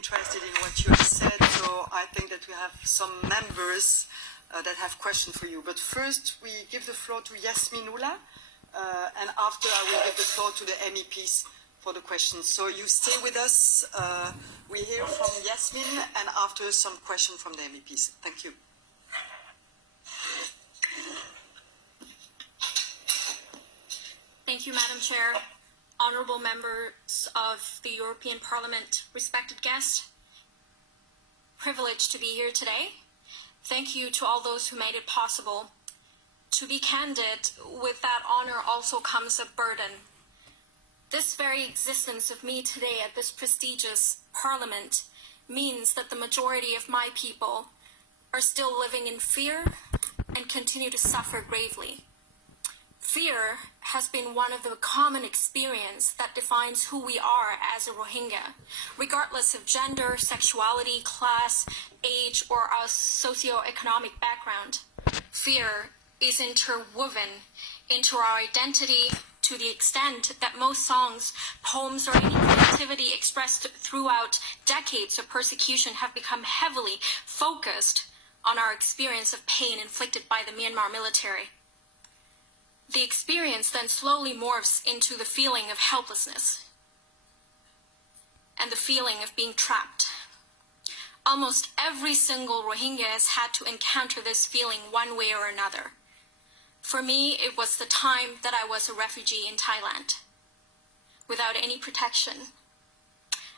interested in what you have said, so I think that we have some members that have questions for you. But first, we give the floor to Yasmin Ullah, and after I will give the floor to the MEPs for the questions. So you stay with us. We hear from Yasmin, and after some questions from the MEPs. Thank you. Thank you, Madam Chair. Honourable members of the European Parliament, respected guests, privileged to be here today. Thank you to all those who made it possible. To be candid, with that honour also comes a burden. This very existence of me today at this prestigious Parliament means that the majority of my people are still living in fear and continue to suffer gravely. Fear has been one of the common experience that defines who we are as a Rohingya, regardless of gender, sexuality, class, age, or our socio-economic background. Fear is interwoven into our identity to the extent that most songs, poems, or any creativity expressed throughout decades of persecution have become heavily focused on our experience of pain inflicted by the Myanmar military. The experience then slowly morphs into the feeling of helplessness and the feeling of being trapped. Almost every single Rohingya has had to encounter this feeling one way or another. For me, it was the time that I was a refugee in Thailand, without any protection.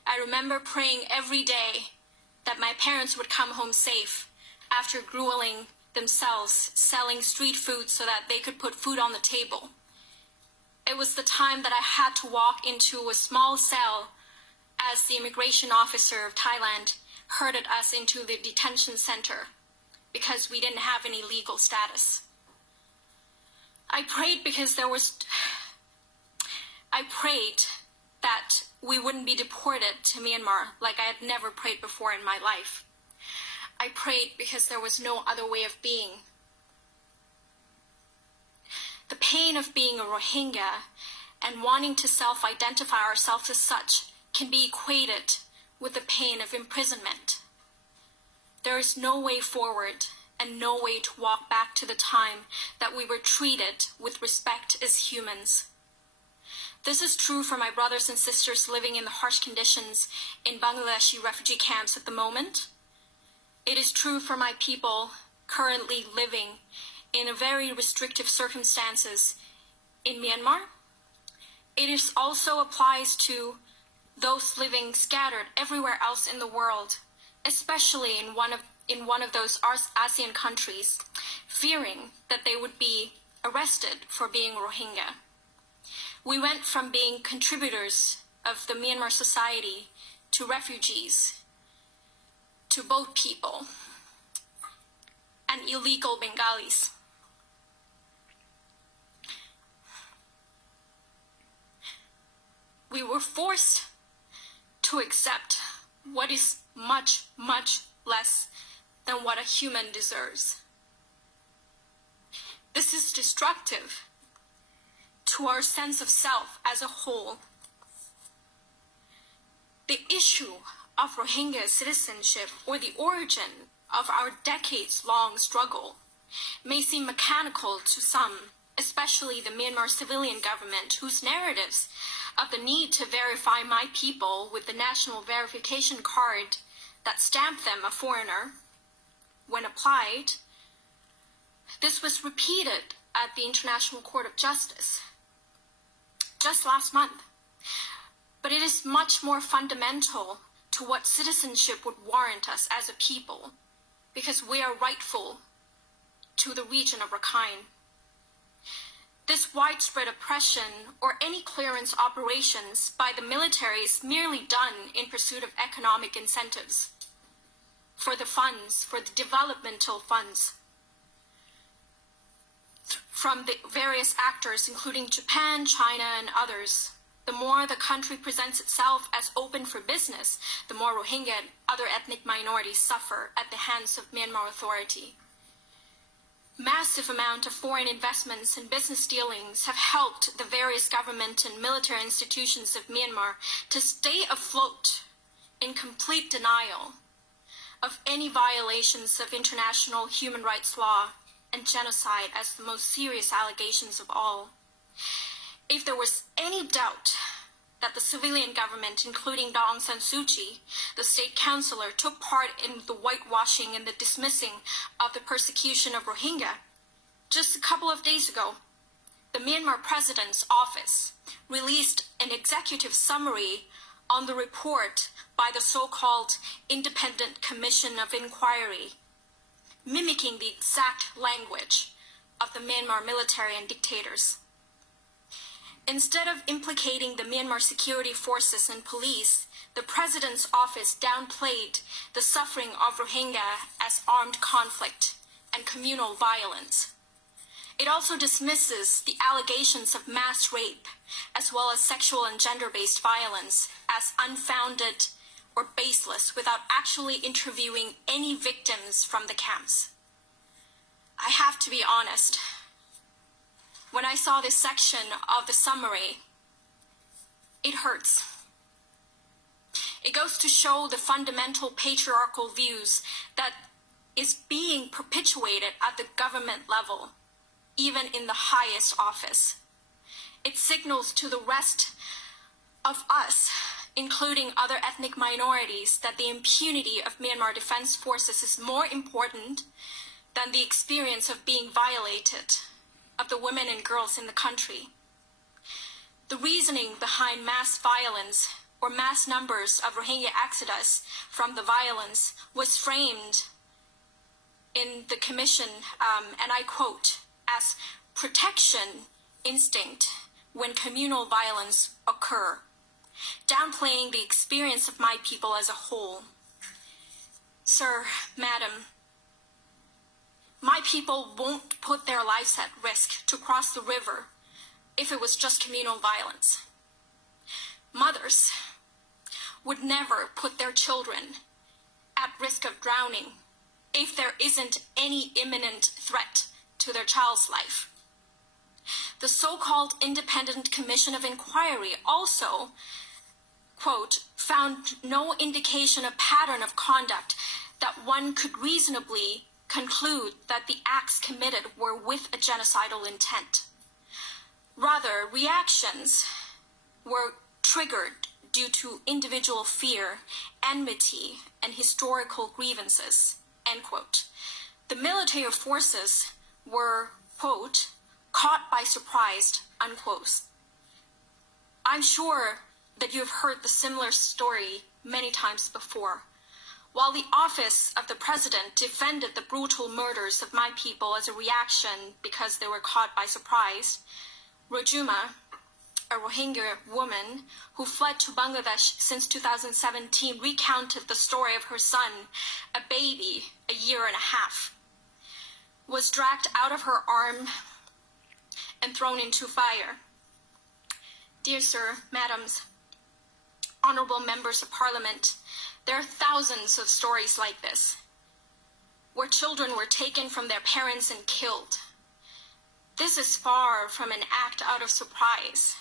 I remember praying every day that my parents would come home safe after grueling themselves selling street food so that they could put food on the table. It was the time that I had to walk into a small cell as the immigration officer of Thailand herded us into the detention center because we didn't have any legal status. I prayed that we wouldn't be deported to Myanmar like I had never prayed before in my life. I prayed because there was no other way of being. The pain of being a Rohingya and wanting to self-identify ourselves as such can be equated with the pain of imprisonment. There is no way forward and no way to walk back to the time that we were treated with respect as humans. This is true for my brothers and sisters living in the harsh conditions in Bangladeshi refugee camps at the moment. It is true for my people currently living in a very restrictive circumstances in Myanmar. It also applies to those living scattered everywhere else in the world, especially in one of those ASEAN countries, fearing that they would be arrested for being Rohingya. We went from being contributors of the Myanmar society to refugees, to boat people and illegal Bengalis. We were forced to accept what is much, much less than what a human deserves. This is destructive to our sense of self as a whole. The issue of Rohingya citizenship, or the origin of our decades-long struggle, may seem mechanical to some, especially the Myanmar civilian government, whose narratives of the need to verify my people with the national verification card that stamped them a foreigner, when applied, this was repeated at the International Court of Justice just last month. But it is much more fundamental to what citizenship would warrant us as a people, because we are rightful to the region of Rakhine. This widespread oppression or any clearance operations by the military is merely done in pursuit of economic incentives, for the developmental funds from the various actors, including Japan, China, and others. The more the country presents itself as open for business, the more Rohingya and other ethnic minorities suffer at the hands of Myanmar Authority. Massive amount of foreign investments and business dealings have helped the various government and military institutions of Myanmar to stay afloat in complete denial of any violations of international human rights law and genocide as the most serious allegations of all. If there was any doubt that the civilian government, including Aung San Suu Kyi, the state councillor, took part in the whitewashing and the dismissing of the persecution of Rohingya, just a couple of days ago, the Myanmar President's office released an executive summary on the report by the so-called Independent Commission of Inquiry, mimicking the exact language of the Myanmar military and dictators. Instead of implicating the Myanmar security forces and police, the President's office downplayed the suffering of Rohingya as armed conflict and communal violence. It also dismisses the allegations of mass rape, as well as sexual and gender-based violence, as unfounded or baseless without actually interviewing any victims from the camps. I have to be honest. When I saw this section of the summary, it hurts. It goes to show the fundamental patriarchal views that is being perpetuated at the government level, even in the highest office. It signals to the rest of us, including other ethnic minorities, that the impunity of Myanmar Defense Forces is more important than the experience of being violated of the women and girls in the country. The reasoning behind mass violence or mass numbers of Rohingya exodus from the violence was framed in the commission, and I quote, as protection instinct when communal violence occur, downplaying the experience of my people as a whole. Sir, madam, my people won't put their lives at risk to cross the river if it was just communal violence. Mothers would never put their children at risk of drowning if there isn't any imminent threat to their child's life. The so-called Independent Commission of Inquiry also, quote, found no indication of pattern of conduct that one could reasonably conclude that the acts committed were with a genocidal intent. Rather, reactions were triggered due to individual fear, enmity, and historical grievances, end quote. The military forces were, quote, caught by surprise, unquote. I'm sure that you have heard the similar story many times before. While the office of the president defended the brutal murders of my people as a reaction because they were caught by surprise, Rojuma, a Rohingya woman who fled to Bangladesh since 2017, recounted the story of her son, a baby, a year and a half, was dragged out of her arm and thrown into fire. Dear sir, madams, honorable members of parliament, there are thousands of stories like this, where children were taken from their parents and killed. This is far from an act out of surprise.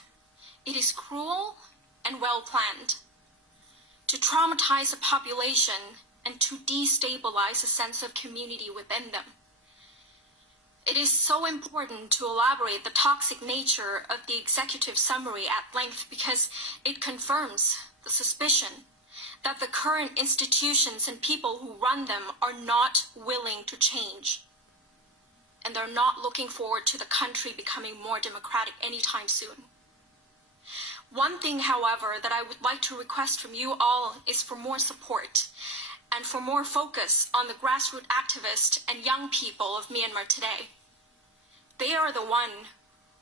It is cruel and well planned to traumatize a population and to destabilize a sense of community within them. It is so important to elaborate the toxic nature of the executive summary at length because it confirms the suspicion that the current institutions and people who run them are not willing to change. And they're not looking forward to the country becoming more democratic anytime soon. One thing, however, that I would like to request from you all is for more support and for more focus on the grassroots activists and young people of Myanmar today. They are the ones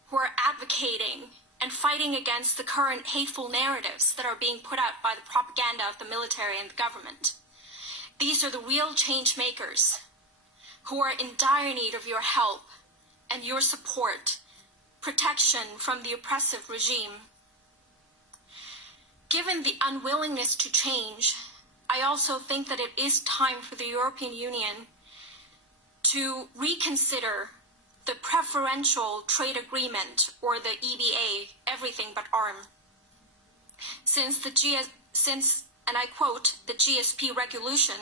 who are advocating and fighting against the current hateful narratives that are being put out by the propaganda of the military and the government. These are the real change makers who are in dire need of your help and your support, protection from the oppressive regime. Given the unwillingness to change, I also think that it is time for the European Union to reconsider the preferential trade agreement, or the EBA, everything but arm. Since and I quote, the GSP regulation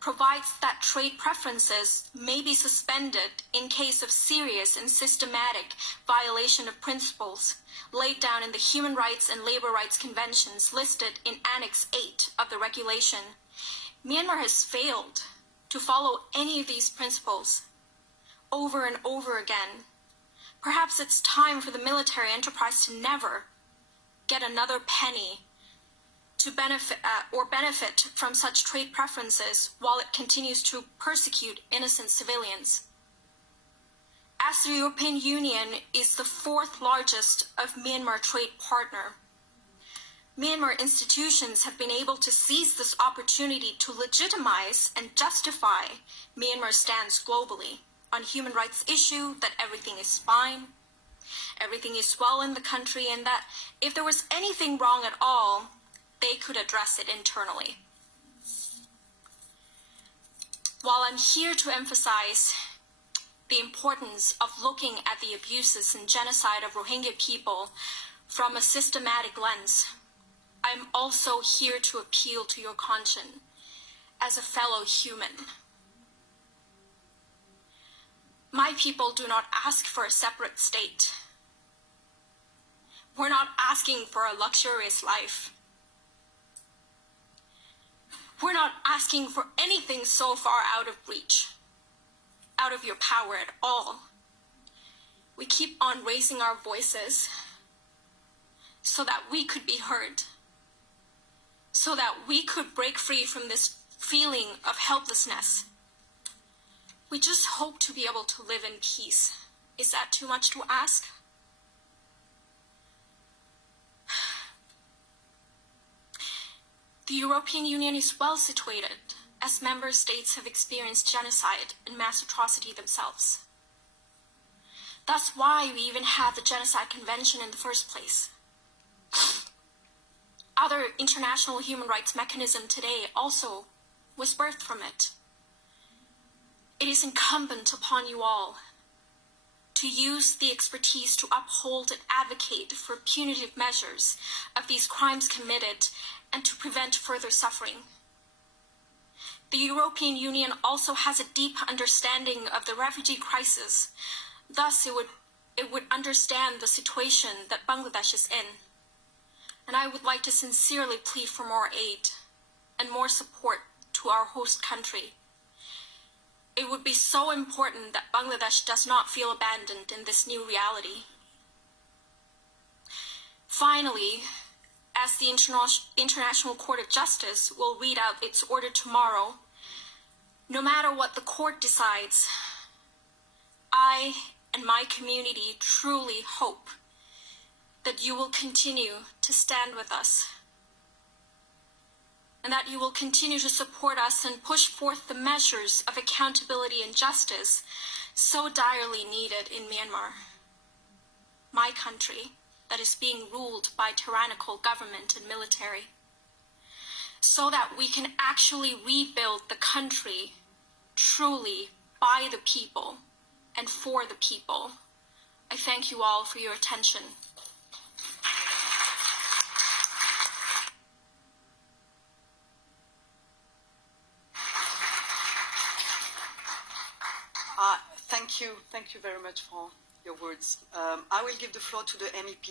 provides that trade preferences may be suspended in case of serious and systematic violation of principles laid down in the Human Rights and Labor Rights Conventions listed in Annex 8 of the regulation. Myanmar has failed to follow any of these principles over and over again. Perhaps it's time for the military enterprise to never get another penny to benefit from such trade preferences while it continues to persecute innocent civilians. As the European Union is the fourth largest of Myanmar trade partner, Myanmar institutions have been able to seize this opportunity to legitimize and justify Myanmar's stance globally on human rights issue, that everything is fine, everything is well in the country, and that if there was anything wrong at all, they could address it internally. While I'm here to emphasize the importance of looking at the abuses and genocide of Rohingya people from a systematic lens, I'm also here to appeal to your conscience as a fellow human. My people do not ask for a separate state. We're not asking for a luxurious life. We're not asking for anything so far out of reach, out of your power at all. We keep on raising our voices so that we could be heard, so that we could break free from this feeling of helplessness. We just hope to be able to live in peace. Is that too much to ask? The European Union is well situated, as member states have experienced genocide and mass atrocity themselves. That's why we even have the Genocide Convention in the first place. Other international human rights mechanism today also was birthed from it. It is incumbent upon you all to use the expertise to uphold and advocate for punitive measures of these crimes committed and to prevent further suffering. The European Union also has a deep understanding of the refugee crisis. Thus, it would understand the situation that Bangladesh is in. And I would like to sincerely plead for more aid and more support to our host country. It would be so important that Bangladesh does not feel abandoned in this new reality. Finally, as the International Court of Justice will read out its order tomorrow, no matter what the court decides, I and my community truly hope that you will continue to stand with us, and that you will continue to support us and push forth the measures of accountability and justice so direly needed in Myanmar, my country that is being ruled by tyrannical government and military, so that we can actually rebuild the country truly by the people and for the people. I thank you all for your attention. Thank you very much for your words. I will give the floor to the MEPs.